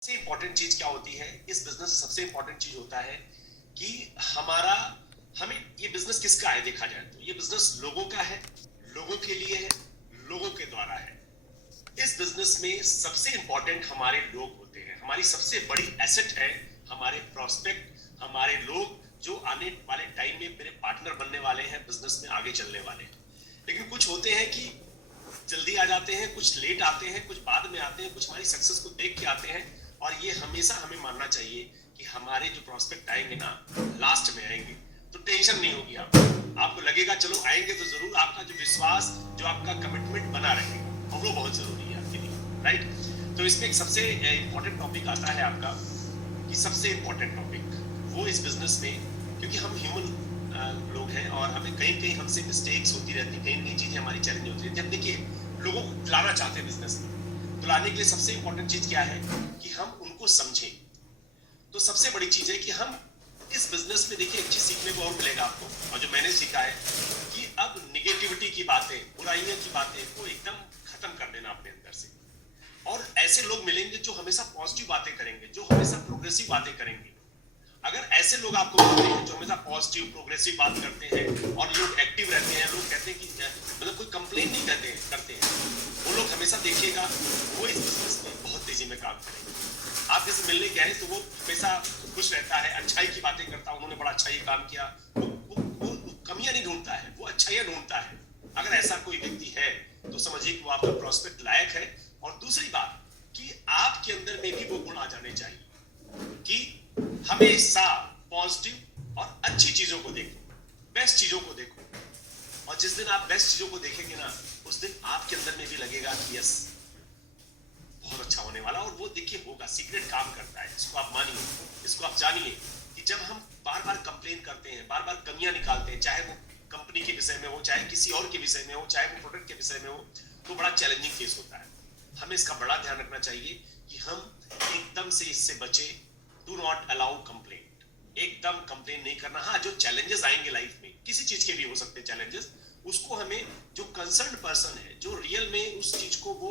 सबसे इंपॉर्टेंट चीज क्या होती है इस बिजनेस में? सबसे इंपॉर्टेंट चीज होता है कि हमारा हमें ये बिजनेस किसका है देखा जाए तो ये बिजनेस लोगों का है, लोगों के लिए है, लोगों के द्वारा है। इस बिजनेस में सबसे इंपॉर्टेंट हमारे लोग होते हैं। हमारी सबसे बड़ी एसेट है हमारे प्रोस्पेक्ट, हमारे लोग जो आने वाले टाइम में मेरे पार्टनर बनने वाले हैं, बिजनेस में आगे चलने वाले हैं। लेकिन कुछ होते हैं कि जल्दी आ जाते हैं, कुछ लेट आते हैं, कुछ बाद में आते हैं, कुछ हमारी सक्सेस को देख के आते हैं। और ये हमेशा हमें मानना चाहिए कि हमारे जो प्रोस्पेक्ट आएंगे ना, लास्ट में आएंगे तो टेंशन नहीं होगी। आपको लगेगा चलो आएंगे तो जरूर, आपका जो विश्वास, जो आपका कमिटमेंट बना रहेगा और वो बहुत जरूरी है आपके लिए, राइट। तो इसमें एक सबसे इंपॉर्टेंट टॉपिक आता है आपका, कि सबसे इंपॉर्टेंट टॉपिक वो इस बिजनेस में, क्योंकि हम ह्यूमन लोग हैं और हमें कहीं कहीं हमसे मिस्टेक्स होती रहती है, कहीं कहीं चीजें हमारी चैलेंज होती रहती है। अब देखिए, लोगों को लाना चाहते हैं बिजनेस में, तो लाने के लिए सबसे इंपॉर्टेंट चीज क्या है कि हम उनको समझें। तो सबसे बड़ी चीज है कि हम इस बिजनेस में, देखिए एक चीज सीखने को और मिलेगा आपको, और जो मैंने सीखा है कि अब निगेटिविटी की बातें, बुराइयों की बातें को एकदम खत्म कर देना अपने अंदर से। और ऐसे लोग मिलेंगे जो हमेशा पॉजिटिव बातें करेंगे, जो हमेशा प्रोग्रेसिव बातें करेंगे। अगर ऐसे लोग आपको मिलते हैं जो हमेशा पॉजिटिव प्रोग्रेसिव बात करते हैं और लोग एक्टिव रहते हैं, लोग कहते हैं कि मतलब कोई कंप्लेन नहीं करते हैं, वो लोग हमेशा देखिएगा वो इस बिजनेस में बहुत तेजी में काम करेंगे। आप जैसे मिलने गए हैं तो वो हमेशा खुश रहता है, अच्छाई की बातें करता है, उन्होंने बड़ा अच्छा ये काम किया, वो कमियां नहीं ढूंढता है, वो अच्छाइयां ढूंढता है। अगर ऐसा कोई व्यक्ति है तो समझिए कि वो आपका प्रोस्पेक्ट लायक है। और दूसरी बात कि आपके अंदर में भी वो गुण आ जाने चाहिए कि हमेशा पॉजिटिव और अच्छी चीजों को देखो, बेस्ट चीजों को देखो। और जिस दिन आप बेस्ट चीजों को देखेंगे ना, उस दिन आपके अंदर में भी लगेगा कि यस, बहुत अच्छा होने वाला। और वो देखिए होगा, सीक्रेट काम करता है, इसको आप मानिए, इसको आप जानिए कि जब हम बार बार कंप्लेन करते हैं, बार बार कमियां निकालते हैं, चाहे वो कंपनी के विषय में हो, चाहे किसी और के विषय में हो, चाहे वो प्रोडक्ट के विषय में हो, तो बड़ा चैलेंजिंग केस होता है। हमें इसका बड़ा ध्यान रखना चाहिए कि हम एकदम से इससे बचे। डू नॉट अलाउ कंप्लेंट, एकदम कंप्लेन नहीं करना। हाँ, जो चैलेंजेस आएंगे लाइफ में, किसी चीज के भी हो सकते हैं चैलेंजेस, उसको हमें, जो कंसर्न पर्सन है, जो रियल में उस चीज को, वो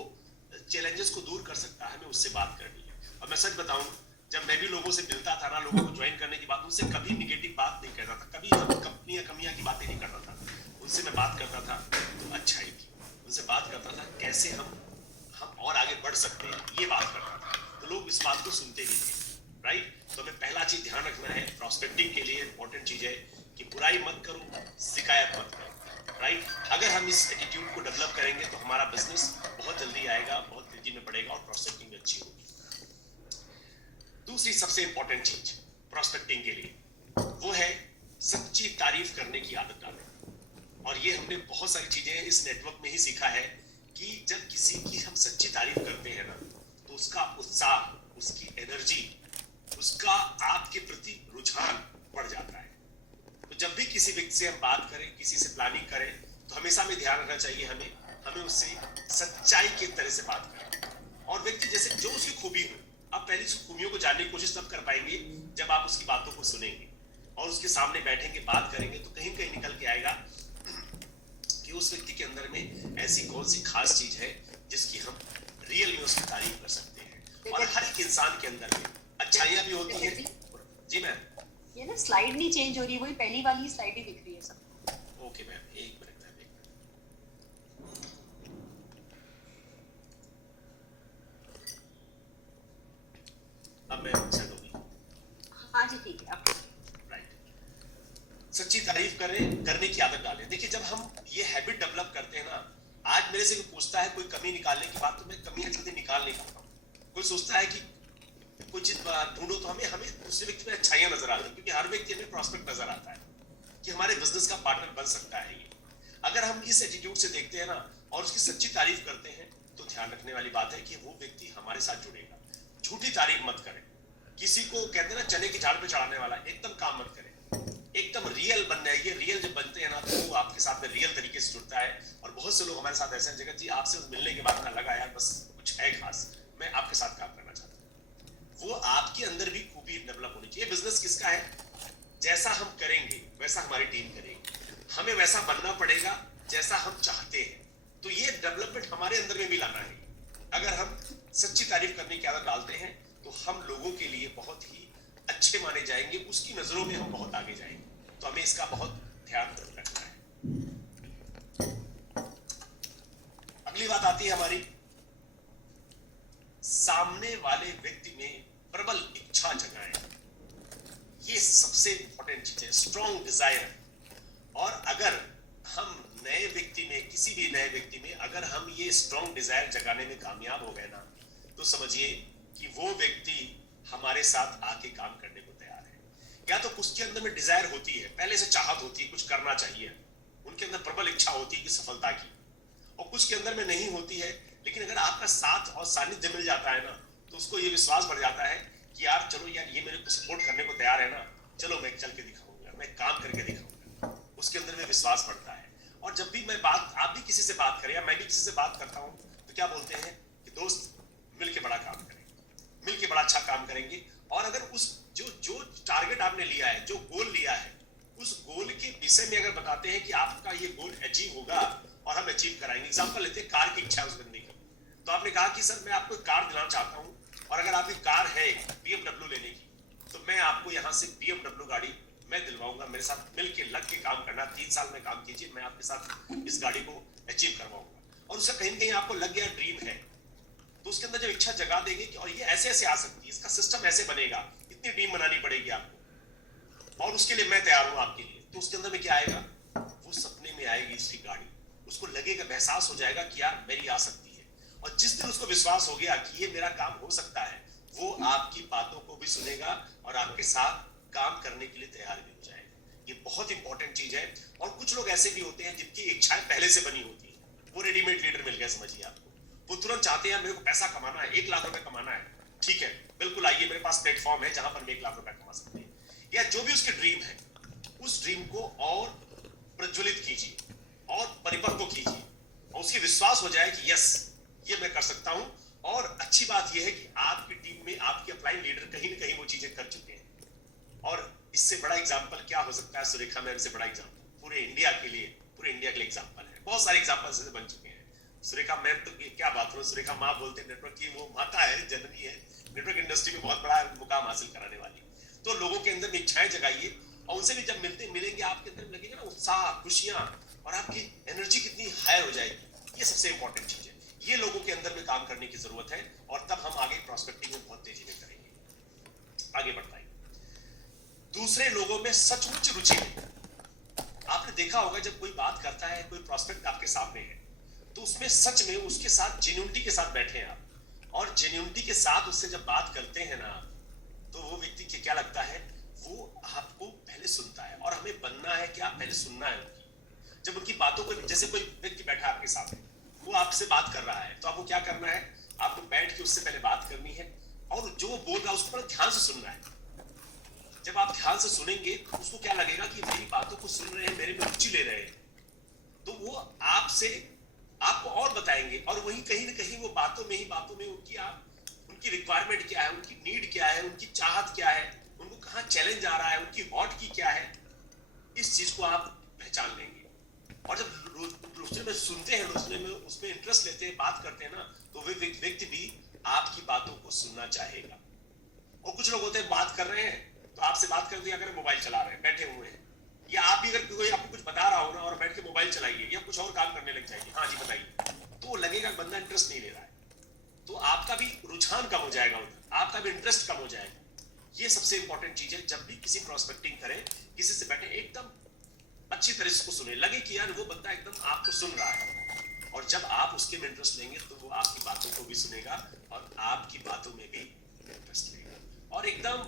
चैलेंजेस को दूर कर सकता है, हमें उससे बात करनी है। और मैं सच बताऊं, जब मैं भी लोगों से मिलता था ना, लोगों को ज्वाइन करने के बाद उनसे कभी निगेटिव बात नहीं करता था, कभी कंपनी या कमियां की बातें नहीं करता था। उनसे मैं बात करता था तो अच्छाई की, उनसे बात करता था कैसे हम और आगे बढ़ सकते हैं, ये बात करता था। तो लोग इस बात को सुनते भी थे, राइट। तो हमें पहला चीज ध्यान रखना है, प्रोस्पेक्टिंग के लिए इंपॉर्टेंट चीज है कि बुराई मत करो, शिकायत मत करो, राइट। अगर हम इस एटीट्यूड को डेवलप करेंगे तो हमारा बिजनेस बहुत जल्दी आएगा, बहुत तेजी में बढ़ेगा और प्रोस्पेक्टिंग अच्छी होगी। दूसरी सबसे इंपॉर्टेंट चीज प्रोस्पेक्टिंग के लिए वो है सच्ची तारीफ करने की आदत डालें। और ये हमने बहुत सारी चीजें इस नेटवर्क में ही सीखा है कि जब किसी की हम सच्ची तारीफ करते हैं ना, तो उसका उत्साह, उसकी एनर्जी, उसका आपके प्रति रुझान बढ़ जाता है। तो जब भी किसी व्यक्ति से हम बात करें, किसी से प्लानिंग करें, तो हमेशा में ध्यान रखना चाहिए हमें उससे सच्चाई की तरह से बात करें। और व्यक्ति जैसे जो उसकी खूबी हो, आप पहले उसकी खूबियों को जानने की कोशिश तब कर पाएंगे जब आप उसकी बातों को सुनेंगे और उसके सामने बैठेंगे, बात करेंगे, तो कहीं कहीं निकल के आएगा कि उस व्यक्ति के अंदर में ऐसी कौन सी खास चीज है जिसकी हम रियल में उसकी तारीफ कर सकते हैं। और हर एक इंसान के अंदर में अच्छाइयां भी होती हैं। जी मैम, ये ना स्लाइड नहीं चेंज हो रही, वही पहली वाली स्लाइड ही दिख रही है सब। ओके मैम, एक मिनट मैम, एक मिनट। अब मैम सेट होगी? हाँ जी ठीक है, आप राइट। सच्ची तारीफ करने की आदत डालें। देखिए, जब हम ये हैबिट डेवलप करते हैं ना, आज मेरे से कोई पूछता है कोई कमी निकालने की बात, तो मैं कमियां जल्दी निकाल नहीं पाता हूँ। कोई सोचता है कि कोई चीज ढूंढो तो हमें दूसरे व्यक्ति में अच्छाइयां नजर आती है, क्योंकि हर व्यक्ति हमें प्रॉस्पेक्ट नजर आता है कि हमारे बिजनेस का पार्टनर बन सकता है ये। अगर हम इस एटीट्यूड से देखते हैं ना और उसकी सच्ची तारीफ करते हैं, तो ध्यान रखने वाली बात है कि वो व्यक्ति हमारे साथ जुड़ेगा। झूठी तारीफ मत करें। किसी को कहते हैं ना चने की झाड़ पे चढ़ाने वाला, एकदम काम मत करें। एकदम रियल बनना है। ये रियल जब बनते हैं ना, तो वो आपके साथ में रियल तरीके से जुड़ता है। और बहुत से लोग हमारे साथ ऐसे हैं, जगत जी आपसे मिलने के बाद ना लगा यार बस कुछ है खास, मैं आपके साथ काम करना चाहता हूँ। वो आपके अंदर भी खूबी डेवलप होनी चाहिए। बिजनेस किसका है? जैसा हम करेंगे वैसा हमारी टीम करेगी, हमें वैसा बनना पड़ेगा जैसा हम चाहते हैं। तो ये डेवलपमेंट हमारे अंदर में भी लाना है। अगर हम सच्ची तारीफ करने की आदत डालते हैं तो हम लोगों के लिए बहुत ही अच्छे माने जाएंगे, उसकी नजरों में हम बहुत आगे जाएंगे। तो हमें इसका बहुत ध्यान रखना है। अगली बात आती है हमारी, सामने वाले व्यक्ति में प्रबल इच्छा जगाएं। ये सबसे इंपॉर्टेंट चीज है, स्ट्रॉन्ग डिजायर। और अगर हम नए व्यक्ति में, किसी भी नए व्यक्ति में अगर हम ये स्ट्रॉन्ग डिजायर जगाने में कामयाब हो गए ना, तो समझिए कि वो व्यक्ति हमारे साथ आके काम करने को तैयार है। या तो उसके अंदर में डिजायर होती है, पहले से चाहत होती है, कुछ करना चाहिए, उनके अंदर प्रबल इच्छा होती है कि सफलता की, और कुछ के अंदर में नहीं होती है। लेकिन अगर आपका साथ और सानिध्य मिल जाता है ना, तो उसको ये विश्वास बढ़ जाता है कि यार चलो यार, ये मेरे को सपोर्ट करने को तैयार है ना, चलो मैं चल के दिखाऊंगा, मैं काम करके दिखाऊंगा। उसके अंदर में विश्वास बढ़ता है। और जब भी मैं बात, आप भी किसी से बात करें या मैं भी किसी से बात करता हूं, तो क्या बोलते हैं कि दोस्त मिलके बड़ा काम करेंगे, मिलके बड़ा अच्छा काम करेंगे। और अगर उस जो टारगेट आपने लिया है, जो गोल लिया है, उस गोल के विषय में अगर बताते हैं कि आपका ये गोल अचीव होगा और हम अचीव कराएंगे। एग्जांपल लेते हैं कार की इच्छा है उस बंदे की, तो आपने कहा कि सर मैं आपको एक कार दिलाना चाहता हूं, और अगर आपकी कार है BMW लेने की, तो मैं आपको यहाँ से BMW गाड़ी मैं दिलवाऊंगा, मेरे साथ मिलके लग के काम करना, 3 साल में काम कीजिए, मैं आपके साथ इस गाड़ी को अचीव करवाऊंगा। और उसका कहीं ना कहीं आपको लग गया ड्रीम है, तो उसके अंदर जब इच्छा जगा देंगे कि और ये ऐसे ऐसे आ सकती है, इसका सिस्टम ऐसे बनेगा, इतनी टीम बनानी पड़ेगी आपको, और उसके लिए मैं तैयार हूं आपके लिए, तो उसके अंदर में क्या आएगा, वो सपने में आएगी इसकी गाड़ी, उसको लगेगा, एहसास हो जाएगा कि यार मेरी आ सकती है। और जिस दिन उसको विश्वास हो गया कि ये मेरा काम हो सकता है, वो आपकी बातों को भी सुनेगा और आपके साथ काम करने के लिए तैयार भी हो जाएगा। ये बहुत इंपॉर्टेंट चीज है। और कुछ लोग ऐसे भी होते हैं जिनकी इच्छाएं पहले से बनी होती है, वो रेडीमेड लीडर मिल गया समझिए आपको, वो तुरंत चाहते हैं मेरे को पैसा कमाना है, 1 लाख रुपए कमाना है, ठीक है बिल्कुल आइए, मेरे पास प्लेटफॉर्म है जहां पर मैं 1 लाख रुपए कमा सकते हैं। या जो भी उसकी ड्रीम है, उस ड्रीम को और प्रज्वलित कीजिए और परिपक्व कीजिए, और उसकी विश्वास हो जाए कि यस ये मैं कर सकता हूं। और अच्छी बात यह है कि आपकी टीम में आपके अपलाइन लीडर कहीं ना कहीं वो चीजें कर चुके हैं। और इससे बड़ा एग्जांपल क्या हो सकता है, सुरेखा मैम से बड़ा एग्जांपल पूरे इंडिया के लिए, पूरे इंडिया के लिए एग्जांपल है, बहुत सारे एग्जांपल से बन चुके हैं। सुरेखा मैम तो क्या बात करो, सुरेखा माँ बोलते हैं, नेटवर्क की वो माता है, जननी है, नेटवर्क इंडस्ट्री में बहुत बड़ा मुकाम हासिल कराने वाली। तो लोगों के अंदर इच्छाएं जगाइए, और उनसे भी जब मिलेंगे आपके अंदर लगेगा ना उत्साह, खुशियां, और आपकी एनर्जी कितनी हाई हो जाएगी। ये सबसे इंपॉर्टेंट चीज है, ये लोगों के अंदर में काम करने की जरूरत है, और तब हम आगे प्रॉस्पेक्टिंग में बहुत तेजी में करेंगे, आगे बढ़ पाएंगे। दूसरे लोगों में सचमुच रुचि लें। आपने देखा होगा जब कोई बात करता है, कोई प्रॉस्पेक्ट आपके सामने है, तो उसमें सच में उसके साथ जेन्युइनिटी के साथ बैठे हैं आप, और जेन्युइनिटी के साथ उससे जब बात करते हैं ना, तो वो व्यक्ति के क्या लगता है, वो आपको पहले सुनता है। और हमें बनना है क्या, पहले सुनना है उनकी। जब उनकी बातों को, जैसे कोई व्यक्ति बैठा है आपके सामने, वो आपसे बात कर रहा है, तो आपको क्या करना है, आपको बैठ के उससे पहले बात करनी है, और जो वो बोल रहा है उसको ध्यान से सुनना है। जब आप ध्यान से सुनेंगे तो उसको क्या लगेगा कि मेरी बातों को सुन रहे हैं, मेरे में रुचि ले रहे हैं, तो वो आपसे आपको और बताएंगे। और वही कहीं ना कहीं वो बातों में उनकी रिक्वायरमेंट क्या है, उनकी नीड क्या है, उनकी चाहत क्या है, उनको कहाँ चैलेंज आ रहा है, उनकी हॉट की क्या है, इस चीज को आप पहचान लेंगे। और जब दूसरे में सुनते हैं, दूसरे में उसमें इंटरेस्ट लेते हैं, बात करते हैं ना, तो वे व्यक्ति भी आपकी बातों को सुनना चाहेगा। और कुछ लोग होते हैं बात कर रहे हैं, तो आपसे बात करते हैं, अगर मोबाइल चला रहे हैं, बैठे हुए हैं, या आप भी अगर कोई आपको कुछ बता रहा हो ना, और बैठ के मोबाइल चलाइए या कुछ और काम करने लग जाइए, हाँ जी बताइए, तो लगेगा बंदा इंटरेस्ट नहीं ले रहा है, तो आपका भी रुझान कम हो जाएगा उधर, आपका भी इंटरेस्ट कम हो जाएगा। ये सबसे इंपॉर्टेंट चीज है। जब भी किसी प्रॉस्पेक्टिंग करें, किसी से बैठे, एकदम अच्छी तरह से सुने, लगे कि यार वो बंदा एकदम आपको सुन रहा है। और जब आप उसके में इंटरेस्ट लेंगे, तो वो आपकी बातों को भी सुनेगा और आपकी बातों में भी इंटरेस्ट लेगा। और एकदम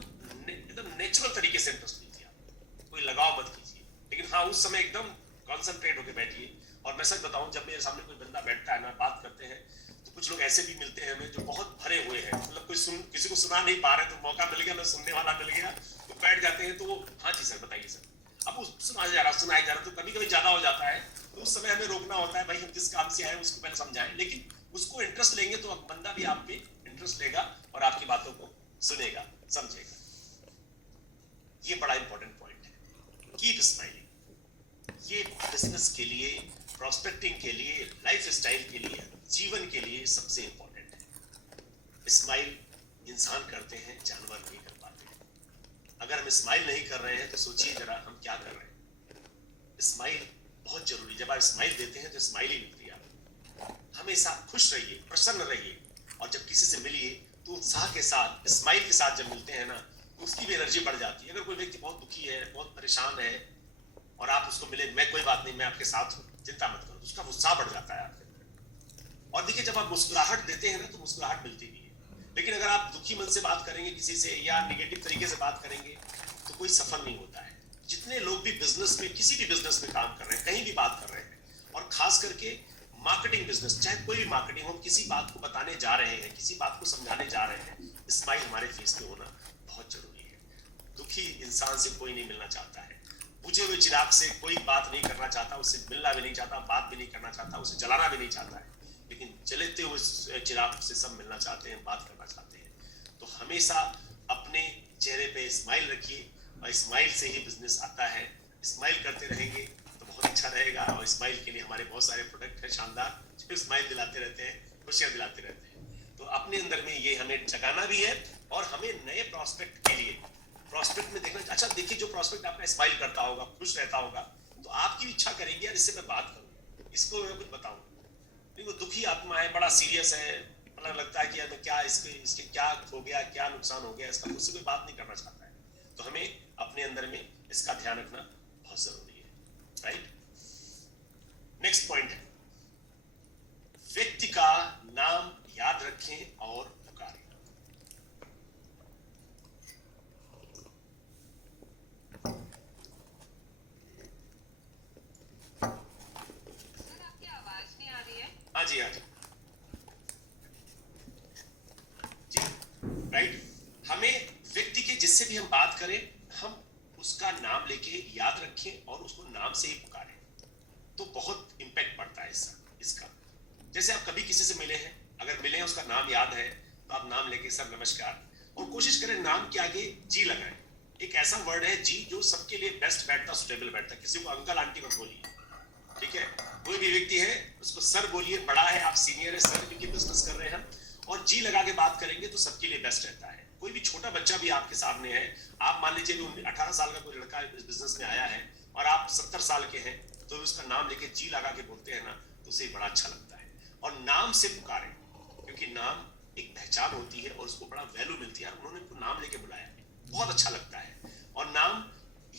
नेचुरल तरीके से इंटरेस्ट लीजिए, आप कोई लगाव मत कीजिए, लेकिन हाँ उस समय एकदम कॉन्सेंट्रेट होकर बैठिए। और मैं सच बताऊं, जब मेरे सामने कोई बंदा बैठता है ना, बात करते हैं, तो कुछ लोग ऐसे भी मिलते हैं हमें जो बहुत भरे हुए हैं, मतलब किसी को सुना नहीं पा रहे, तो मौका मिल गया, मैं सुनने वाला मिल गया, तो बैठ जाते हैं, तो वो हाँ जी सर बताइए सर, अब वो सुनाया जा रहा, तो कभी कभी ज्यादा हो जाता है, तो उस समय हमें रोकना होता है, भाई हम जिस काम से आए उसको पहले समझाएं। लेकिन उसको इंटरेस्ट लेंगे तो बंदा भी आप पे इंटरेस्ट लेगा और आपकी बातों को सुनेगा, समझेगा। ये बड़ा इंपॉर्टेंट पॉइंट है। कीप स्माइलिंग, ये बिजनेस के लिए, प्रॉस्पेक्टिंग के लिए, लाइफ स्टाइल के लिए, जीवन के लिए सबसे इंपॉर्टेंट है। स्माइल इंसान करते हैं, जानवर नहीं कर पाते हैं। अगर हम स्माइल नहीं कर रहे हैं तो सोचिए जरा हम क्या कर रहे हैं। स्माइल बहुत जरूरी। जब आप स्माइल देते हैं तो स्माइल ही मिलती है आपको। हमेशा खुश रहिए, प्रसन्न रहिए, और जब किसी से मिलिए तो उत्साह के साथ, स्माइल के साथ जब मिलते हैं ना, तो उसकी भी एनर्जी बढ़ जाती है। अगर कोई व्यक्ति बहुत दुखी है, बहुत परेशान है, और आप उसको मिले, मैं कोई बात नहीं, मैं आपके साथ हूँ, चिंता मत करो, तो उसका उत्साह बढ़ जाता है आपके अंदर। और देखिए, जब आप मुस्कुराहट देते हैं ना तो मुस्कुराहट मिलती भी है। लेकिन अगर आप दुखी मन से बात करेंगे किसी से, या निगेटिव तरीके से बात करेंगे, तो कोई सफल नहीं होता है। जितने लोग भी बिजनेस में, किसी भी बिजनेस में काम कर रहे हैं, कहीं भी बात कर रहे हैं, और खास करके मार्केटिंग बिजनेस, चाहे कोई भी मार्केटिंग हो, किसी बात को बताने जा रहे हैं, किसी बात को समझाने जा रहे हैं, स्माइल हमारे फेस पे होना बहुत जरूरी है। दुखी इंसान से कोई नहीं मिलना चाहता है। बुझे हुए चिराग से कोई बात नहीं करना चाहता, उससे मिलना भी नहीं चाहता, बात भी नहीं करना चाहता, उसे जलाना भी नहीं चाहता है। लेकिन जलते हुए चिराग से सब मिलना चाहते हैं, बात करना चाहते हैं। तो हमेशा अपने चेहरे पे स्माइल रखिए, और स्माइल से ही बिजनेस आता है। स्माइल करते रहेंगे तो बहुत अच्छा रहेगा। और स्माइल के लिए हमारे बहुत सारे प्रोडक्ट हैं शानदार, जो स्माइल दिलाते रहते हैं, खुशियां दिलाते रहते हैं। तो अपने अंदर में ये हमें जगाना भी है, और हमें नए प्रोस्पेक्ट के लिए, प्रोस्पेक्ट में देखना, अच्छा देखिए, जो प्रोस्पेक्ट आपका स्माइल करता होगा, खुश रहता होगा, तो आपकी भी इच्छा करेगी यार इससे मैं बात करूं, इसको मैं कुछ बताऊं। नहीं, वो दुखी आत्मा है, बड़ा सीरियस है, मतलब लगता है कि यार मैं क्या, इसके क्या हो गया, क्या नुकसान हो गया इसका, मुझसे कोई बात नहीं करना चाहता है। तो हमें अपने अंदर में इसका ध्यान रखना बहुत जरूरी है। राइट। नेक्स्ट पॉइंट है, व्यक्ति का नाम याद रखें और पुकारें। हाँ जी, हाँ जी, जी, राइट। हमें व्यक्ति के जिससे भी हम बात करें, हम उसका नाम लेके याद रखें और उसको नाम से ही पुकारें, तो बहुत इम्पैक्ट पड़ता है इसका। जैसे आप कभी किसी से मिले हैं, अगर मिले हैं, उसका नाम याद है, तो आप नाम लेके सर नमस्कार, और कोशिश करें नाम के आगे जी लगाएं। एक ऐसा वर्ड है जी जो सबके लिए बेस्ट बैठता, सुटेबल बैठता। किसी को अंकल आंटी मत बोलिए, ठीक है। कोई भी व्यक्ति है उसको सर बोलिए, बड़ा है, आप सीनियर है, सर, क्योंकि बिजनेस कर रहे हैं। और जी लगा के बात करेंगे तो सबके लिए बेस्ट रहता है। कोई भी छोटा बच्चा भी आपके सामने है, आप मान लीजिए 18 साल का कोई लड़का इस बिजनेस में आया है और आप 70 साल के हैं, तो उसका नाम लेके जी लगा के बोलते हैं ना, तो उसे बड़ा अच्छा लगता है। और नाम से पुकारें, क्योंकि नाम एक पहचान होती है और उसको बड़ा वैल्यू मिलती है। उन्होंने उनको नाम लेके बुलाया, बहुत अच्छा लगता है। और नाम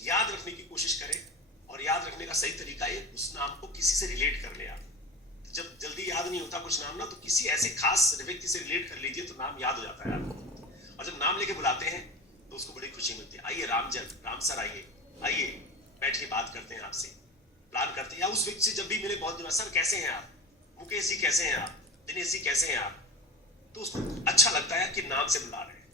याद रखने की कोशिश करें, और याद रखने का सही तरीका है उस नाम को किसी से रिलेट कर ले आप। जब जल्दी याद नहीं होता कुछ नाम ना, तो किसी ऐसे खास व्यक्ति से रिलेट कर लीजिए, तो नाम याद हो जाता है आपको। और जब नाम लेके बुलाते हैं तो उसको बड़ी खुशी मिलती है। आइए राम सर, आइए बैठिए, बात करते हैं आपसे, प्लान करते हैं। या उस व्यक्ति से जब भी मिले, बहुत दिन, सर कैसे हैं आप, मुकेश जी कैसे हैं आप, दिनेश जी कैसे हैं आप, तो उसको अच्छा लगता है कि नाम से बुला रहे हैं।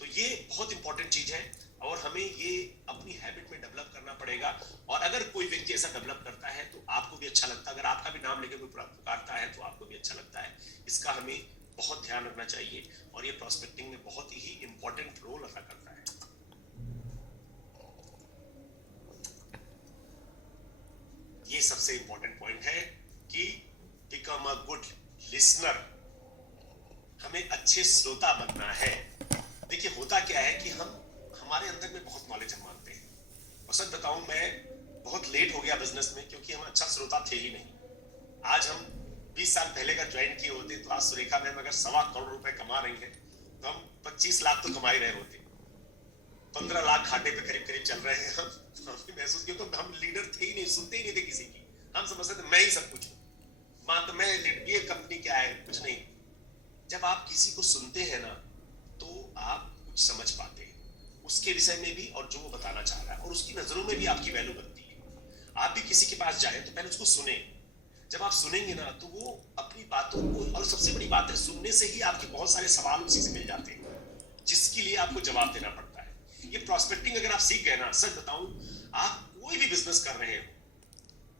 तो ये बहुत इंपॉर्टेंट चीज है, और हमें ये अपनी हैबिट में डेवलप करना पड़ेगा। और अगर कोई व्यक्ति ऐसा डेवलप करता है तो आपको भी अच्छा लगता है। अगर आपका भी नाम लेकर कोई पुकारता है तो आपको भी अच्छा लगता है। इसका हमें बहुत ध्यान रखना चाहिए, और ये प्रोस्पेक्टिंग में बहुत ही इंपॉर्टेंट रोल अदा करता है। ये सबसे इंपॉर्टेंट पॉइंट है कि बिकम अ गुड लिसनर, हमें अच्छे श्रोता बनना है। देखिए, होता क्या है कि हमारे अंदर में बहुत नॉलेज हम मानते हैं, और सच बताऊं, मैं बहुत लेट हो गया बिजनेस में, क्योंकि हम अच्छा श्रोता थे ही नहीं। आज हम 20 साल पहले का ज्वाइन किए होते तो आज सुरेखा मैम अगर 1.25 करोड़ रुपए कमा रही है, तो हम 25 लाख तो कमा ही रहे होते। 15 लाख घाटे पे करीब करीब चल रहे हैं हम। हमने महसूस किया, तो हम लीडर थे ही नहीं, सुनते ही नहीं थे किसी की। हम समझते थे मैं ही सब कुछ हूँ, तो मैं ये कंपनी क्या है, कुछ नहीं। जब आप किसी को सुनते हैं ना, तो आप कुछ समझ पाते हैं उसके विषय में भी, और जो वो बताना चाह रहा है, और उसकी नजरों में भी आपकी वैल्यू बनती है। आप भी किसी के पास जाए तो पहले उसको सुने। जब आप सुनेंगे ना, तो वो अपनी बातों को, और सबसे बड़ी बात है, सुनने से ही आपके बहुत सारे सवाल उसी से मिल जाते हैं, जिसके लिए आपको जवाब देना पड़ता है। ये प्रोस्पेक्टिंग अगर आप सीख गए ना, सच बताऊं, आप कोई भी बिजनेस कर रहे हो,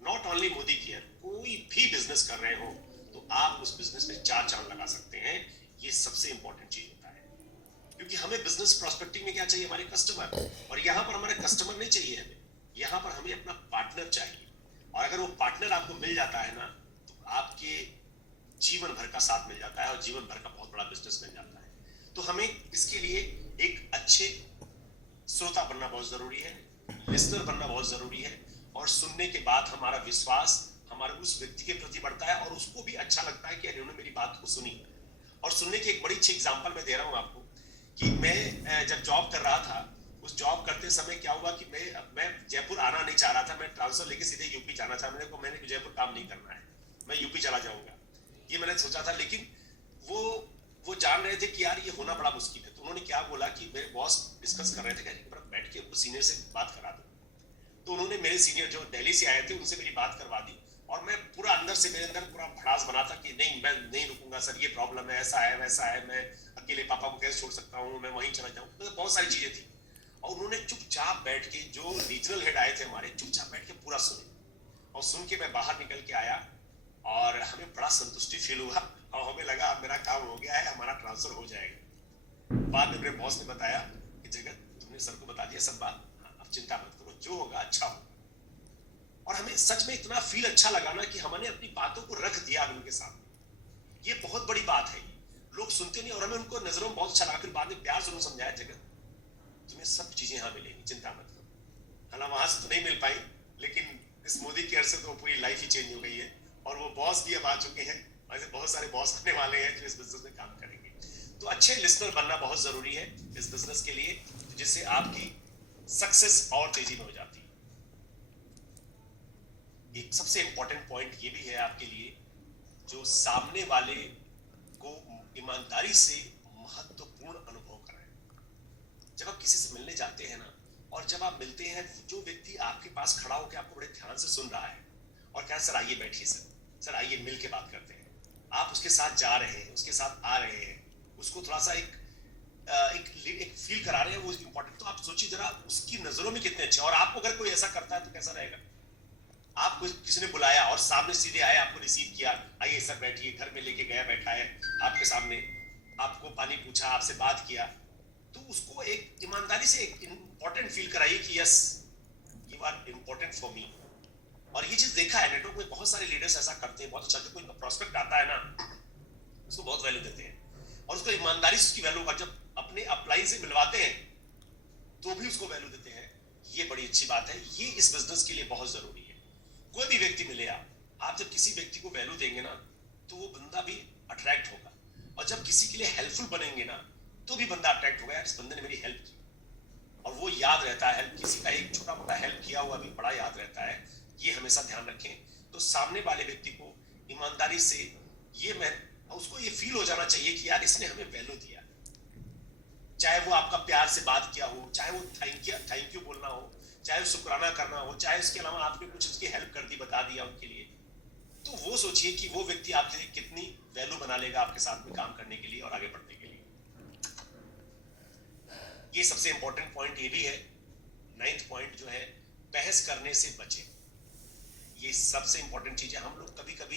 नॉट ओनली मोदी केयर, कोई भी बिजनेस कर रहे हो, तो आप उस बिजनेस में 4 चांद लगा सकते हैं। ये सबसे इंपॉर्टेंट चीज होता है, क्योंकि हमें बिजनेस प्रोस्पेक्टिंग में क्या चाहिए, हमारे कस्टमर। और यहाँ पर हमारे कस्टमर नहीं चाहिए हमें, यहाँ पर हमें अपना पार्टनर चाहिए। और अगर वो पार्टनर आपको मिल जाता है ना, तो आपके जीवन भर का साथ मिल जाता है, और जीवन भर का बहुत बड़ा बिजनेस मिल जाता है। तो हमें इसके लिए एक अच्छे श्रोता बनना बहुत जरूरी है, लिसनर बनना बहुत जरूरी है, और सुनने के बाद हमारा विश्वास हमारे उस व्यक्ति के प्रति बढ़ता है और उसको भी अच्छा लगता है कि उन्होंने मेरी बात को सुनी। और सुनने की एक बड़ी अच्छी एग्जांपल मैं दे रहा हूं आपको कि मैं जब जॉब कर रहा था, उस जॉब करते समय क्या हुआ कि मैं जयपुर आना नहीं चाह रहा था, मैं ट्रांसफर लेके सीधे यूपी जाना था। मैंने जयपुर काम नहीं करना है, मैं यूपी चला जाऊंगा, ये मैंने सोचा था। लेकिन वो जान रहे थे कि यार ये होना बड़ा मुश्किल है। तो उन्होंने क्या बोला कि मेरे बॉस डिस्कस कर रहे थे कि बैठ के सीनियर से बात करा दो। तो उन्होंने मेरे सीनियर जो दिल्ली से आए थे उनसे मेरी बात करवा दी, और मैं पूरा अंदर से मेरे अंदर पूरा भड़ास बना था कि नहीं, मैं नहीं रुकूंगा सर, ये प्रॉब्लम है, ऐसा है वैसा है, मैं अकेले पापा को कैसे छोड़ सकता हूँ, मैं वहीं चला जाऊँ, मतलब बहुत सारी चीजें थी। और उन्होंने चुपचाप बैठ के, जो रीजनल हेड आए थे हमारे, चुपचाप बैठ के पूरा सुने। और सुन के मैं बाहर निकल के आया और हमें बड़ा संतुष्टि फील हुआ और हमें लगा अब मेरा काम हो गया है, हमारा ट्रांसफर हो जाएगा। बाद में मेरे बॉस ने बताया कि जगत, तुमने सर को बता दिया सब बात, अब चिंता मत करो, जो होगा अच्छा होगा। और हमें सच में इतना फील अच्छा लगा ना कि हमने अपनी बातों को रख दिया उनके सामने। ये बहुत बड़ी बात है, लोग सुनते नहीं और हमें उनको नजरों में बहुत अच्छा लगा। फिर बाद में प्यार से उन्होंने समझाया, जगत तुम्हें सब चीजें यहाँ मिलेंगी, चिंता मत करो। हालांकि वहां से तो नहीं मिल पाई, लेकिन इस मोदी केयर से तो पूरी लाइफ ही चेंज हो गई है। और वो बॉस भी अब आ चुके हैं, ऐसे बहुत सारे बॉस आने वाले हैं जो इस बिजनेस में काम करेंगे। तो अच्छे लिसनर बनना बहुत जरूरी है इस बिजनेस के लिए, जिससे आपकी सक्सेस और तेजी में हो जाती है। एक सबसे इंपॉर्टेंट पॉइंट ये भी है आपके लिए, जो सामने वाले को ईमानदारी से महत्वपूर्ण अनुभव कराए। जब आप किसी से मिलने जाते हैं ना, और जब आप मिलते हैं, जो व्यक्ति आपके पास खड़ा होकर आपको बड़े ध्यान से सुन रहा है और कह सर आइए बैठिए, सर आइए मिल के बात करते हैं, आप उसके साथ जा रहे हैं, उसके साथ आ रहे हैं, उसको थोड़ा सा एक फील करा रहे हैं, वो इंपॉर्टेंट। तो आप सोचिए जरा, उसकी नजरों में कितने अच्छे। और आपको अगर कोई ऐसा करता है तो कैसा रहेगा? आपको किसी ने बुलाया और सामने सीधे आए, आपको रिसीव किया, आइए सर बैठिए, घर में लेके गया, बैठा है आपके सामने, आपको पानी पूछा, आपसे बात किया, तो उसको एक ईमानदारी से एक इंपॉर्टेंट फील कराइए कि yes you are important for me. और ये चीज देखा है नेटवर्क में, बहुत सारे लीडर्स ऐसा करते हैं। बहुत अच्छा, कोई प्रोस्पेक्ट आता है ना, उसको बहुत वैल्यू देते हैं और उसको ईमानदारी से उसकी वैल्यू, जब अपने अपलाइन से मिलवाते हैं तो भी उसको वैल्यू देते हैं। ये बड़ी अच्छी बात है, ये इस बिजनेस के लिए बहुत जरूरी है। कोई भी व्यक्ति मिले, आप जब किसी व्यक्ति को वैल्यू देंगे ना, तो वो बंदा भी अट्रैक्ट होगा। और जब किसी के लिए हेल्पफुल बनेंगे ना, तो भी बंदा अट्रैक्ट होगा, यार इस बंदे ने मेरी हेल्प की, और वो याद रहता है। हेल्प, किसी का एक छोटा मोटा हेल्प किया हुआ भी बड़ा याद रहता है। ये हमेशा ध्यान रखें। तो सामने वाले व्यक्ति को ईमानदारी से, उसको ये फील हो जाना चाहिए कि यार इसने हमें वैल्यू दिया, चाहे वो आपका प्यार से बात किया हो, चाहे वो थैंक यू बोलना हो, चाहे शुक्राना करना हो, चाहे उसके अलावा आपने कुछ उसकी हेल्प कर दी, बता दिया उनके लिए। तो वो सोचिए कि वो व्यक्ति आपसे कितनी वैल्यू बना लेगा आपके साथ में काम करने के लिए और आगे बढ़ने के लिए। ये सबसे इंपॉर्टेंट पॉइंट ये भी है। 9th पॉइंट जो है, बहस करने से बचे। ये सबसे इंपॉर्टेंट चीज है। हम लोग कभी कभी,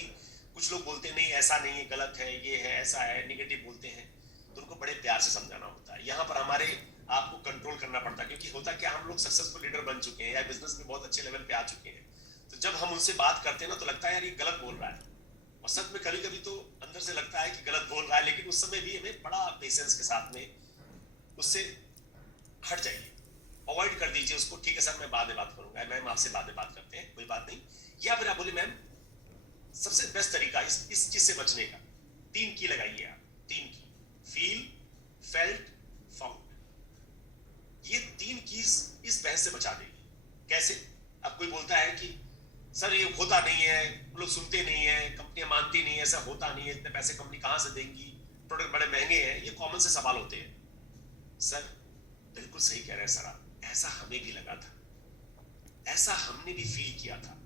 कुछ लोग बोलते नहीं, ऐसा नहीं है, गलत है, ये है, ऐसा है, निगेटिव बोलते हैं, तो उनको बड़े प्यार से समझाना होता है। यहाँ पर हमारे आपको कंट्रोल करना पड़ता है, क्योंकि होता क्या, हम लोग सक्सेसफुल लीडर बन चुके हैं या बिजनेस में बहुत अच्छे लेवल पे आ चुके हैं। तो जब हम उनसे बात करते हैं ना, तो लगता है यार ये गलत बोल रहा है, और सच में कभी कभी तो अंदर से लगता है कि गलत बोल रहा है, लेकिन उस समय भी हमें बड़ा पेशेंस के साथ में उससे हट जाइए, अवॉइड कर दीजिए उसको। ठीक है सर, मैं बाद में बात करूंगा, मैम आपसे बाद में बात करते हैं, कोई बात नहीं। या फिर आप बोले, मैम सबसे बेस्ट तरीका इस चीज से बचने का 3 की लगाइए आप। 3 की, फील, फेल्ट, फाउंड। ये 3 कीज इस बहस से बचा देगी। कैसे? अब कोई बोलता है कि सर ये होता नहीं है, लोग सुनते नहीं है, कंपनियां मानती नहीं है, ऐसा होता नहीं है, इतने पैसे कंपनी कहां से देंगी, प्रोडक्ट बड़े महंगे हैं, ये कॉमन से सवाल होते हैं। सर बिल्कुल सही कह रहे हैं सर आप, ऐसा हमें भी लगा था, ऐसा हमने भी फील किया था,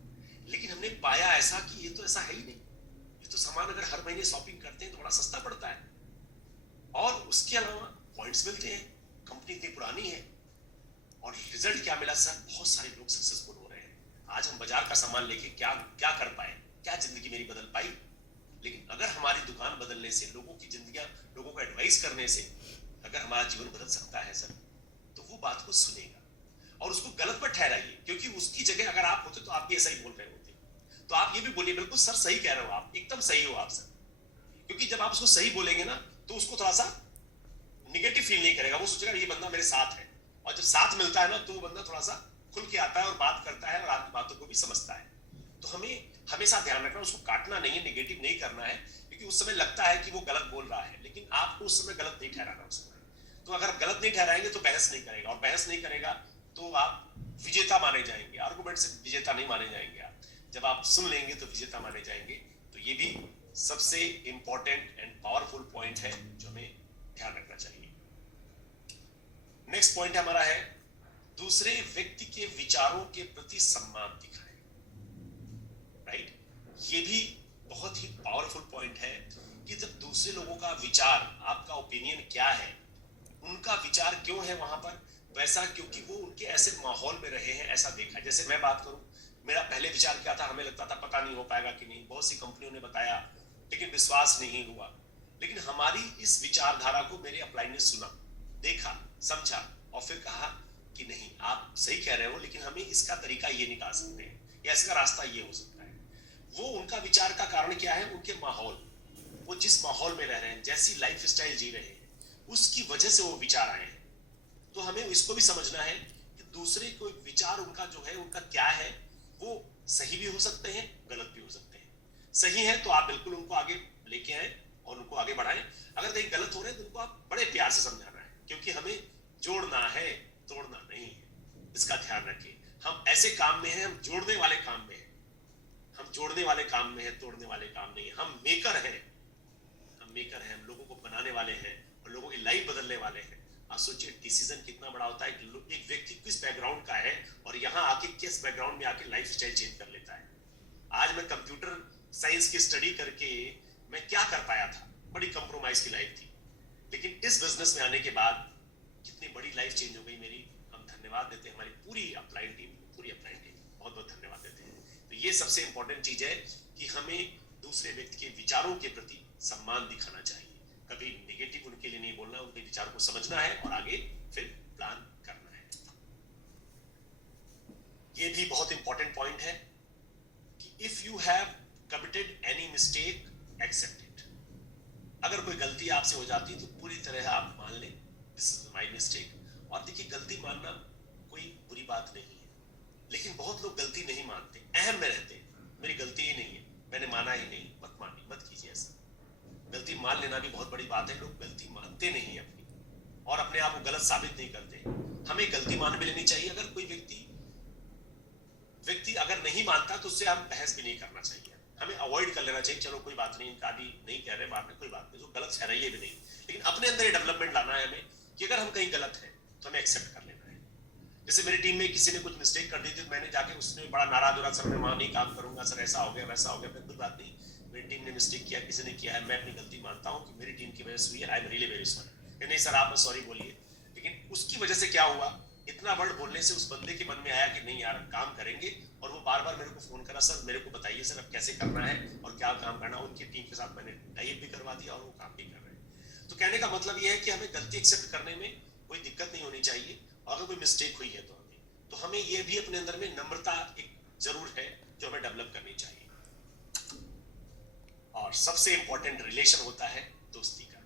लेकिन हमने पाया ऐसा कि ये तो ऐसा है ही नहीं। ये तो सामान अगर हर महीने शॉपिंग करते हैं तो बड़ा सस्ता पड़ता है, और उसके अलावा पॉइंट्स मिलते हैं, कंपनी इतनी पुरानी है। और रिजल्ट क्या मिला सर? बहुत सारे लोग सक्सेसफुल हो रहे हैं। आज हम बाजार का सामान लेके क्या क्या कर पाए, क्या जिंदगी मेरी बदल पाई? लेकिन अगर हमारी दुकान बदलने से, लोगों की जिंदगियां, लोगों को एडवाइस करने से अगर हमारा जीवन बदल सकता है सर, तो वो बात को सुनेगा और उसको गलत मत ठहराइए, क्योंकि उसकी जगह अगर आप होते तो आप भी ऐसा ही बोल रहे होते। तो आप ये भी बोलिए, बिल्कुल सर सही कह रहे हो आप, एकदम सही हो आप सर। क्योंकि जब आप उसको सही बोलेंगे ना, तो उसको थोड़ा सा निगेटिव फील नहीं करेगा, वो सोचेगा ये बंदा मेरे साथ है। और जब साथ मिलता है ना तो वो बंदा थोड़ा सा खुल के आता है और बात करता है और आपकी बातों को भी समझता है। तो हमें हमेशा ध्यान रखना, उसको काटना नहीं है, निगेटिव नहीं करना है, क्योंकि उस समय लगता है कि वो गलत बोल रहा है, लेकिन आपको उस समय गलत नहीं ठहराना उस समय। तो अगर गलत नहीं ठहराएंगे तो बहस नहीं करेगा, और बहस नहीं करेगा तो आप विजेता माने जाएंगे, आर्गुमेंट से विजेता नहीं माने जाएंगे आप। जब आप सुन लेंगे तो विजेता माने जाएंगे। तो ये भी सबसे इंपॉर्टेंट एंड पावरफुल पॉइंट है जो हमें ध्यान रखना चाहिए। नेक्स्ट पॉइंट हमारा है दूसरे व्यक्ति के विचारों के प्रति सम्मान दिखाएं। राइट, ये भी बहुत ही पावरफुल पॉइंट है कि जब दूसरे लोगों का विचार, आपका ओपिनियन क्या है, उनका विचार क्यों है वहां पर, वैसा क्योंकि वो उनके ऐसे माहौल में रहे हैं, ऐसा देखा। जैसे मैं बात करूं, मेरा पहले विचार क्या था, हमें लगता था पता नहीं हो पाएगा कि नहीं, बहुत सी कंपनियों ने बताया लेकिन विश्वास नहीं हुआ। लेकिन हमारी इस विचारधारा को मेरे अपलाइन ने सुना, देखा, समझा और फिर कहा कि नहीं आप सही कह रहे हो, लेकिन हमें इसका तरीका ये निकाल सकते हैं या इसका रास्ता ये हो सकता है। वो उनका विचार का कारण क्या है, उनके माहौल, वो जिस माहौल में रह रहे हैं, जैसी लाइफ स्टाइल जी रहे हैं, उसकी वजह से वो विचार आए हैं। तो हमें इसको भी समझना है कि दूसरे को विचार उनका जो है, उनका क्या है, वो सही भी हो सकते हैं, गलत भी हो सकते हैं। सही है तो आप बिल्कुल उनको आगे लेके आए और उनको आगे बढ़ाएं। अगर कहीं गलत हो रहे हैं तो उनको आप बड़े प्यार से समझाना है, क्योंकि हमें जोड़ना है, तोड़ना नहीं है। इसका ध्यान रखिए। हम ऐसे काम में हैं, हम जोड़ने वाले काम में हैं, हम जोड़ने वाले काम में हैं, तोड़ने वाले काम नहीं है। हम मेकर हैं, हम मेकर हैं, हम लोगों को बनाने वाले हैं और लोगों की लाइफ बदलने वाले हैं। आप सोचिए डिसीजन कितना बड़ा होता है कि एक व्यक्ति किस बैकग्राउंड का है और यहाँ आके किस बैकग्राउंड में आके लाइफ स्टाइल चेंज कर लेता है। आज मैं कंप्यूटर साइंस की स्टडी करके मैं क्या कर पाया था, बड़ी कंप्रोमाइज की लाइफ थी, लेकिन इस बिजनेस में आने के बाद कितनी बड़ी लाइफ चेंज हो गई मेरी। हम धन्यवाद देते हैं हमारी पूरी अपलाइन टीम, बहुत बहुत धन्यवाद देते हैं। तो ये सबसे इंपॉर्टेंट चीज है कि हमें दूसरे व्यक्ति के विचारों के प्रति सम्मान दिखाना चाहिए। कभी नेगेटिव उनके लिए नहीं बोलना, उनके विचारों को समझना है और आगे फिर प्लान करना है। ये भी बहुत इंपॉर्टेंट पॉइंट है कि if you have committed any mistake, accept it. अगर कोई गलती आपसे हो जाती है तो पूरी तरह आप मान लें, दिस इज माय मिस्टेक। और देखिए, गलती मानना कोई बुरी बात नहीं है, लेकिन बहुत लोग गलती नहीं मानते, अहम में रहते हैं, मेरी गलती ही नहीं है, मैंने माना ही नहीं। मत मानिए, मत कीजिए ऐसा। गलती मान लेना भी बहुत बड़ी बात है। लोग गलती मानते नहीं है अपनी और अपने आप को गलत साबित नहीं करते। हमें गलती मान भी लेनी चाहिए। अगर कोई व्यक्ति अगर नहीं मानता तो उससे हम बहस भी नहीं करना चाहिए, हमें अवॉइड कर लेना चाहिए। चलो कोई बात नहीं, इनका भी नहीं कह रहे, बाद में कोई बात नहीं, जो गलत ठहराइए भी नहीं। लेकिन अपने अंदर ये डेवलपमेंट लाना है हमें कि अगर हम कहीं गलत है तो हमें एक्सेप्ट कर लेना है। जैसे मेरी टीम में किसी ने कुछ मिस्टेक कर दी थी, तो मैंने जाके उसने बड़ा नाराज हो रहा, सर मैं वहां नहीं काम करूंगा, सर ऐसा हो गया वैसा हो गया। कोई बात नहीं, मेरी टीम ने मिस्टेक किया, किसी ने किया है, मैं अपनी गलती मानता हूँ कि मेरी टीम की वजह से हुई है, I am really very sorry. नहीं सर आप सॉरी बोलिए। लेकिन उसकी वजह से क्या हुआ, इतना वर्ड बोलने से उस बंदे के मन में आया कि नहीं यार काम करेंगे, और वो बार बार मेरे को फोन करा, सर मेरे को बताइए सर अब कैसे करना है और क्या काम करना। उनकी टीम के साथ मैंने टाइप भी करवा दिया और वो काम भी कर रहे हैं। तो कहने का मतलब ये है कि हमें गलती एक्सेप्ट करने में कोई दिक्कत नहीं होनी चाहिए, और अगर कोई मिस्टेक हुई है तो हमें ये भी अपने अंदर में नम्रता एक जरूर है जो हमें डेवलप करनी चाहिए। और सबसे इंपॉर्टेंट रिलेशन होता है दोस्ती का।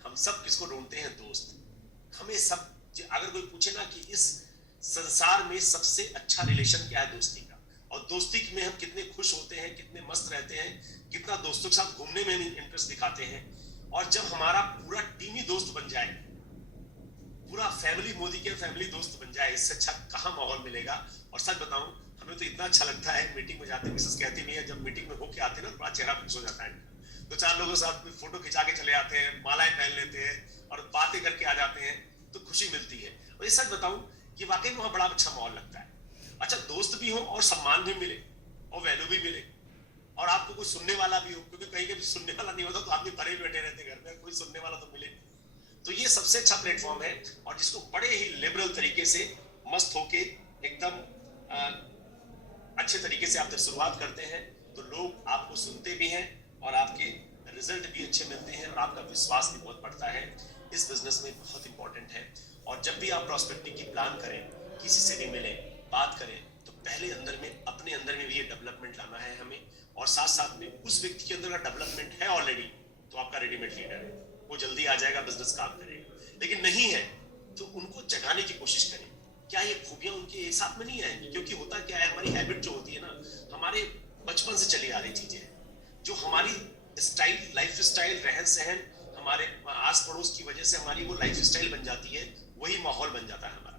हम सब किसको ढूंढते हैं, दोस्त। हमें सब, अगर कोई पूछे ना कि इस संसार में सबसे अच्छा रिलेशन क्या है, दोस्ती का। और दोस्ती में हम कितने खुश होते हैं, कितने मस्त रहते हैं, कितना दोस्तों के साथ घूमने में भी इंटरेस्ट दिखाते हैं। और जब हमारा पूरा टीम ही दोस्त बन जाए, पूरा फैमिली, मोदी के फैमिली दोस्त बन जाए, इससे अच्छा कहाँ माहौल मिलेगा। और सच बताऊं, हमें तो इतना अच्छा लगता है, मीटिंग में जाते मिसेस कहती नहीं है, जब मीटिंग में होके आते हैं ना, बड़ा चेहरा खुश हो जाता है। दो चार लोगों के साथ फोटो खिंचा के चले आते हैं, मालाएं पहन लेते हैं और बातें करके आ जाते हैं, तो खुशी मिलती है। और ये सच बताऊं, ये वाकई में वहां बड़ा अच्छा माहौल लगता है। अच्छा दोस्त भी हो और सम्मान भी मिले और वैल्यू भी मिले, और आपको कोई सुनने वाला भी हो, क्योंकि कहीं कभी सुनने वाला नहीं होता तो आदमी परे बैठे रहते घर में, कोई सुनने वाला तो मिले। तो ये सबसे अच्छा प्लेटफॉर्म है, और जिसको बड़े ही लिबरल तरीके से मस्त होके एकदम अच्छे तरीके से आप जब शुरुआत करते हैं तो लोग आपको सुनते भी हैं और आपके रिजल्ट भी अच्छे मिलते हैं और आपका विश्वास भी बहुत बढ़ता है। इस बिजनेस में बहुत इंपॉर्टेंट है। और जब भी आप प्रॉस्पेक्टिंग की प्लान करें, किसी से भी मिलें, बात करें, तो पहले अंदर में, अपने अंदर में भी ये डेवलपमेंट लाना है हमें, और साथ साथ में उस व्यक्ति के अंदर का डेवलपमेंट है ऑलरेडी, तो आपका रेडीमेड लीडर है, वो जल्दी आ जाएगा, बिजनेस काम करेगा। लेकिन नहीं है तो उनको जगाने की कोशिश करें। क्या ये खूबियां उनके एक साथ में नहीं आएंगी? क्योंकि होता क्या है, हमारी हैबिट जो होती है ना, हमारे बचपन से चली आ रही चीजें हैं, जो हमारी स्टाइल, लाइफ स्टाइल, रहन सहन, हमारे आस पड़ोस की वजह से हमारी वो लाइफ स्टाइल बन जाती है, वही माहौल बन जाता है हमारा,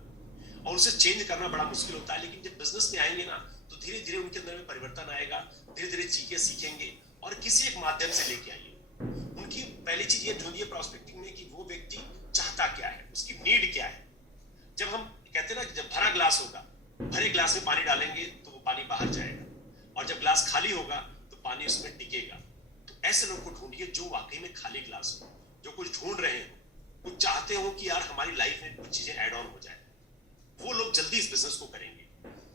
और उसे चेंज करना बड़ा मुश्किल होता है। लेकिन जब बिजनेस में आएंगे ना, तो धीरे धीरे उनके अंदर में परिवर्तन आएगा, धीरे धीरे चीजें सीखेंगे, और किसी एक माध्यम से लेके आइए। उनकी पहली चीज ये ढूंढिए प्रॉस्पेक्टिंग में कि वो व्यक्ति चाहता क्या है, उसकी नीड क्या है। जब हम कहते हैं ना, जब भरा ग्लास होगा, भरे ग्लास में पानी डालेंगे तो वो पानी बाहर जाएगा, और जब ग्लास खाली होगा तो पानी उसमें टिकेगा। तो ऐसे लोग को ढूंढिए जो वाकई में खाली ग्लास हो, जो कुछ ढूंढ रहे हो, कुछ चाहते हो कि यार हमारी लाइफ में कुछ चीजें ऐड ऑन हो जाए, वो लोग जल्दी इस बिजनेस को करेंगे।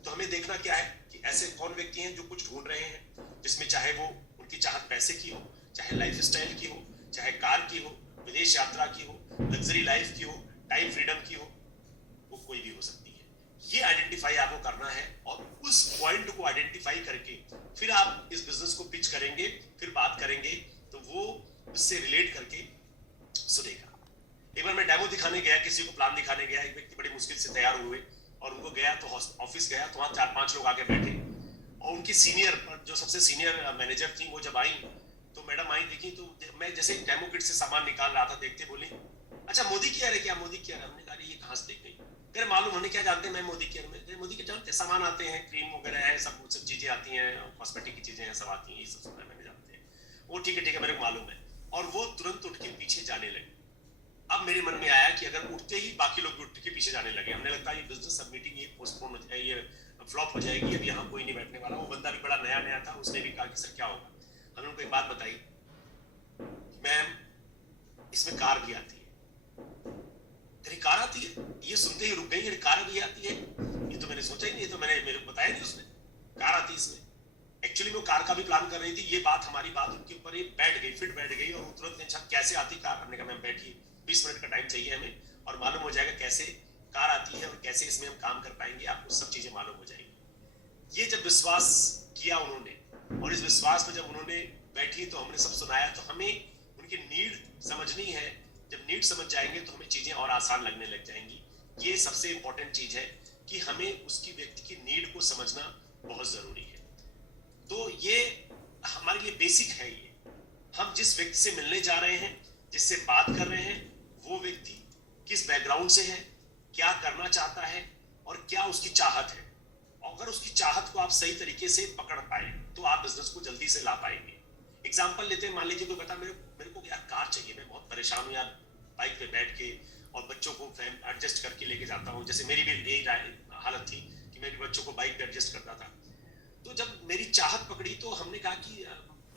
तो हमें देखना क्या है कि ऐसे कौन व्यक्ति हैं जो कुछ ढूंढ रहे हैं, जिसमें चाहे वो उनकी चाहत पैसे की हो, चाहे लाइफ स्टाइल की हो, चाहे कार की हो, विदेश यात्रा की हो, लग्जरी लाइफ की हो, टाइम फ्रीडम की हो, वो कोई भी हो सकती है। ये आइडेंटिफाई आपको करना है, और उस पॉइंट को आइडेंटिफाई करके फिर आप इस बिजनेस को पिच करेंगे, फिर बात करेंगे, तो वो उससे रिलेट करके सुनेगा। एक बार मैं डेमो दिखाने गया, किसी को प्लान दिखाने गया, एक व्यक्ति बड़ी मुश्किल से तैयार हुए, और उनको गया तो ऑफिस गया तो वहाँ 4-5 लोग आके बैठे, और उनकी सीनियर, जो सबसे सीनियर मैनेजर थी, वो जब आई तो मैडम आई, देखी तो मैं जैसे डेमो किट से सामान निकाल रहा था, देखते बोली, अच्छा मोदी की है क्या, मोदी की है? हमने कहा ये कहाँ से देख गई? अरे मालूम, हमने क्या जानते हैं, मैं मोदी की है। मोदी के जानते हैं, सामान आते हैं, क्रीम वगैरह है, सब चीजें आती हैं, कॉस्मेटिक की चीजें हैं, सब आती हैं, ये सब मैंने जानते हैं। वो ठीक है, मेरे को मालूम है। और वो तुरंत उठ के पीछे जाने लगे। अब मेरे मन में आया कि अगर उठते ही बाकी लोग उठ के पीछे जाने लगे, हमने लगता है ये बिजनेस सब मीटिंग ये पोस्टपोन हो जाए, ये फ्लॉप हो जाएगी, अब यहाँ कोई नहीं बैठने वाला। वो बंदा भी बड़ा नया नया था, उसने भी कहा कि सर क्या होगा। हमने उनको एक बात बताई, मैम इसमें कार भी आती है। तेरी कार आती है? ये सुनते ही रुक गई, ये कार भी आती है, ये तो मैंने सोचा ही नहीं, ये तो मेरे को बताया नहीं उसने, कार आती है इसमें। एक्चुअली वो कार का भी प्लान कर रही थी, ये बात हमारी बात उनके ऊपर बैठ गई, फिट बैठ गई, और तुरंत ने कैसे आती कार? हमने कहा मैम बैठिए, 20 मिनट का टाइम चाहिए हमें, और मालूम हो जाएगा कैसे कार आती है और कैसे इसमें हम काम कर पाएंगे, आपको सब चीजें मालूम हो जाएगी। ये जब विश्वास किया उन्होंने, और इस विश्वास में जब उन्होंने बैठी तो हमने सब सुनाया, तो हमें उनकी नीड समझनी है। जब नीड समझ जाएंगे तो हमें चीजें और आसान लगने लग जाएंगी। ये सबसे इंपॉर्टेंट चीज है कि हमें उसकी व्यक्ति की नीड को समझना बहुत जरूरी है। तो ये हमारे लिए बेसिक है। ये हम जिस व्यक्ति से मिलने जा रहे हैं, जिससे बात कर रहे हैं, वो व्यक्ति किस बैकग्राउंड से है, क्या करना चाहता है, और क्या उसकी चाहत है। अगर उसकी चाहत को आप सही तरीके से पकड़ पाए तो आप बिजनेस को जल्दी से ला पाएंगे। एग्जाम्पल लेते हैं, मान लीजिए कोई बता मेरे को यार कार चाहिए, मैं बहुत परेशान हूँ यार, बाइक पे बैठ के और बच्चों को एडजस्ट करके लेके जाता हूँ। जैसे मेरी भी यही हालत थी कि मैं बच्चों को बाइक पे एडजस्ट करता था। तो जब मेरी चाहत पकड़ी तो हमने कहा कि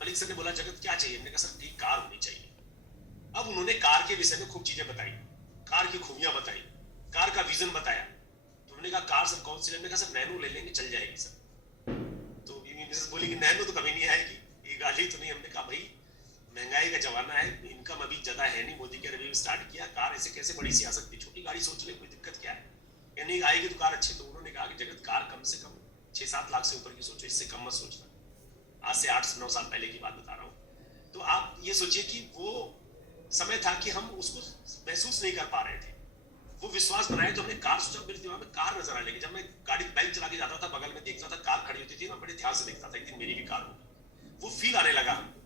मलिक सर ने बोला जगत क्या चाहिए? हमने कहा सर एक कार होनी चाहिए। अब उन्होंने कार के विषय में खूब चीजें बताई, कार की खूबियां बताई, कार का विजन बताया। तो उन्होंने कहा कार सर कौन सी? हमने कहा सर नैनो ले लेंगे, चल जाएगी सर। तो मिसेस बोली कि नैनो तो कभी नहीं आएगी, ये गाड़ी तो नहीं। हमने कहा भाई महंगाई का जमाना है, इनकम अभी ज्यादा है नहीं, मोदी के रिव्यू स्टार्ट किया, कार ऐसे कैसे बड़ी सी आ सकती है, छोटी गाड़ी सोच ले, कोई दिक्कत क्या है, या नहीं आएगी तो कार अच्छी। तो उन्होंने कहा कि जगत कार कम से कम 6-7 लाख से ऊपर की सोचो, इससे कम मत सोचना। आज से 8-9 साल पहले की बात बता रहा हूँ। तो आप ये सोचिए कि वो समय था कि हम उसको महसूस नहीं कर पा रहे थे। वो विश्वास बनाए तो हमने कार सोचा, मेरे दिमाग में कार नजर आने लगी। जब मैं गाड़ी बाइक चला के जाता था, बगल में देखता था कार खड़ी होती थी, मैं बड़े ध्यान से देखता था, एक दिन मेरी भी कार होगी। वो फील आने लगा हमको,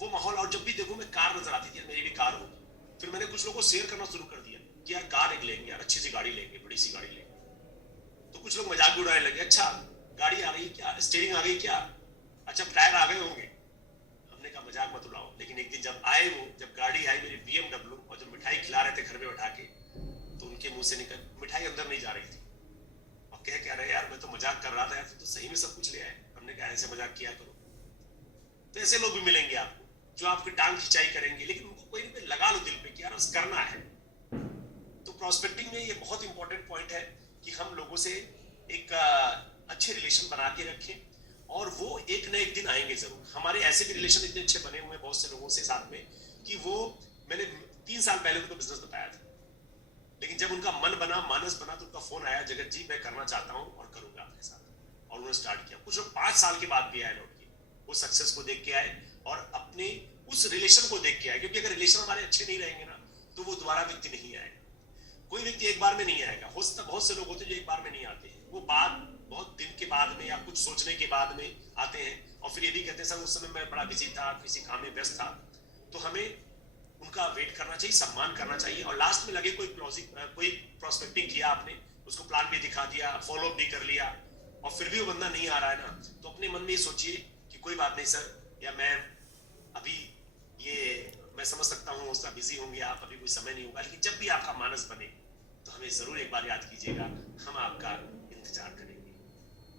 वो माहौल। और जब भी देखो मैं कार नजर आती थी, मेरी भी कार होगी। फिर मैंने कुछ लोगों को शेयर करना शुरू कर दिया कि यार कार एक लेंगे, यार अच्छी सी गाड़ी लेंगे, बड़ी सी गाड़ी लेंगे। तो कुछ लोग मजाक भी उड़ाने लगे, अच्छा गाड़ी आ गई क्या, स्टीयरिंग आ गई क्या, अच्छा टायर आ गए होंगे। हमने कहा मजाक मत उड़ाओ। लेकिन एक दिन जब आए, वो जब गाड़ी आई मेरी BMW, और जब मिठाई खिला रहे थे घर में बैठा के, तो उनके मुंह से निकल मिठाई अंदर नहीं जा रही थी, और कह रहे यार मैं तो मजाक कर रहा था यार, तो सही में सब कुछ ले आए। हमने कहा ऐसे मजाक किया करो। तो ऐसे लोग भी मिलेंगे आपको जो आपकी टांग खिंचाई करेंगे, लेकिन उनको कोई नहीं लगा लो दिल पे कि यार बस करना है। तो प्रोस्पेक्टिंग में ये बहुत इंपॉर्टेंट पॉइंट है कि हम लोगों से एक अच्छे रिलेशन बना के रखें, और वो एक न एक दिन आएंगे जरूर। हमारे ऐसे भी रिलेशन इतने अच्छे बने हुए हैं बहुत से लोगों से साथ में कि वो मैंने 3 साल पहले उनको बिजनेस बताया था, लेकिन जब उनका मन बना, मानस बना, तो उनका फोन आया, जगत जी मैं करना चाहता हूँ और करूंगा आपके साथ, और उन्होंने स्टार्ट किया। कुछ लोग 5 साल के बाद भी आए लौट के, वो सक्सेस को देख के आए और अपने उस रिलेशन को देख के आए। क्योंकि अगर रिलेशन हमारे अच्छे नहीं रहेंगे ना, तो वो दोबारा व्यक्ति नहीं आएगा। कोई व्यक्ति एक बार में नहीं आएगा। हो सकता बहुत से लोग होते हैं जो एक बार में नहीं आते हैं, वो बात बहुत दिन के बाद में या कुछ सोचने के बाद में आते हैं और फिर ये भी कहते हैं सर उस समय मैं बड़ा बिजी था, किसी काम में व्यस्त था। तो हमें उनका वेट करना चाहिए, सम्मान करना चाहिए, और लास्ट में लगे कोई प्रोस्पेक्टिंग किया आपने, उसको प्लान भी दिखा दिया, फॉलो भी कर लिया, और फिर भी वो बंदा नहीं आ रहा है ना, तो अपने मन में ये सोचिए कि कोई बात नहीं सर, या मैं अभी ये मैं समझ सकता हूँ उसका बिजी होंगे आप, अभी कोई समय नहीं होगा, लेकिन जब भी आपका मानस बने तो हमें जरूर एक बार याद कीजिएगा, हम आपका इंतजार करेंगे।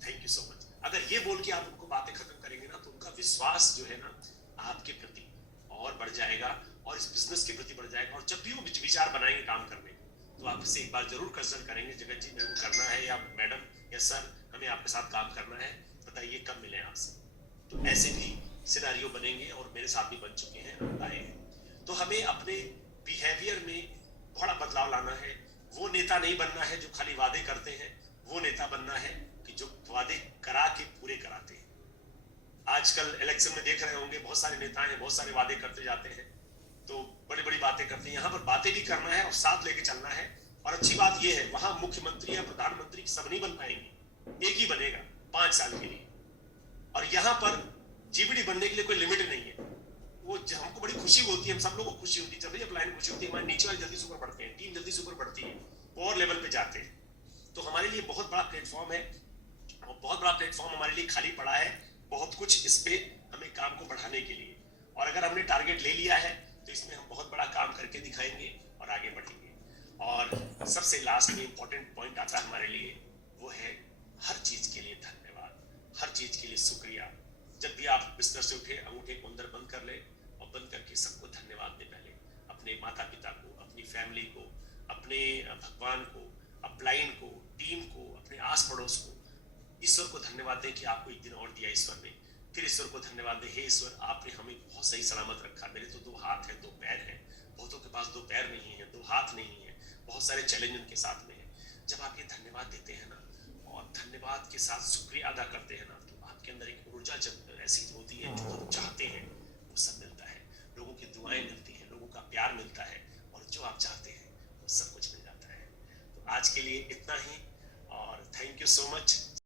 Thank you so much. अगर ये बोल के आप उनको बातें खत्म करेंगे ना, तो उनका विश्वास जो है ना आपके प्रति और बढ़ जाएगा और इस बिजनेस के प्रति बढ़ जाएगा। और जब भी वो विचार बनाएंगे काम करने तो आपसे एक बार जरूर कंसल्ट करेंगे, जगत जी मेरे को करना है, या मैडम या सर हमें आपके साथ काम करना है, बताइए कब मिले आपसे। तो ऐसे भी सिनेरियो बनेंगे और मेरे साथ भी बन चुके हैं, आए हैं। तो हमें अपने बिहेवियर में बड़ा बदलाव लाना है। वो नेता नहीं बनना है जो खाली वादे करते हैं, वो नेता बनना है कि जो वादे करा के पूरे कराते हैं। आजकल इलेक्शन में देख रहे होंगे बहुत सारे नेता हैं, बहुत सारे वादे करते जाते हैं, तो बड़ी बड़ी बातें करते हैं। यहाँ पर बातें भी करना है और साथ लेके चलना है। और अच्छी बात यह है वहां मुख्यमंत्री या प्रधानमंत्री सब नहीं बन पाएंगे, एक ही बनेगा 5 साल के लिए। और यहाँ पर जीबीडी बनने के लिए कोई लिमिट नहीं है। वो हमको बड़ी खुशी होती है, हम सब लोगों को खुशी होती है, जब भी अपलाइन खुशी होती है, हमारे नीचे वाले जल्दी से ऊपर बढ़ते हैं, टीम जल्दी से ऊपर बढ़ती है, वो और लेवल पे जाते हैं। तो हमारे लिए बहुत बड़ा प्लेटफॉर्म है और बहुत बड़ा प्लेटफॉर्म हमारे लिए खाली पड़ा है, बहुत कुछ इस पे हमें काम को बढ़ाने के लिए। और अगर हमने टारगेट ले लिया है तो इसमें हम बहुत बड़ा काम करके दिखाएंगे और आगे बढ़ेंगे। और सबसे लास्ट में इंपॉर्टेंट पॉइंट आता है हमारे लिए, वो है हर चीज के लिए धन्यवाद, हर चीज के लिए शुक्रिया। जब भी आप बिस्तर से उठे, अंगूठे को अंदर बंद कर ले और बंद करके सबको धन्यवाद दें। पहले अपने माता पिता को, अपनी फैमिली को, अपने भगवान को, अपलाइन को, टीम को, अपने आस पड़ोस को, ईश्वर को धन्यवाद दें कि आपको एक दिन और दिया ईश्वर ने। फिर ईश्वर को धन्यवाद दें, हे ईश्वर आपने हमें बहुत सही सलामत रखा। मेरे तो 2 हाथ हैं, 2 पैर हैं, बहुतों के पास 2 पैर नहीं है, 2 हाथ नहीं है, बहुत सारे चैलेंज उनके साथ में है। जब आप ये धन्यवाद देते हैं ना और धन्यवाद के साथ शुक्रिया अदा करते हैं ना, तो आपके अंदर एक ऊर्जा ऐसी होती है, जो हम चाहते हैं वो सब मिलता है। लोगों की दुआएं मिलती हैं, लोगों का प्यार मिलता है, और जो आप चाहते हैं वो सब कुछ मिल जाता है। तो आज के लिए इतना ही, और थैंक यू सो मच।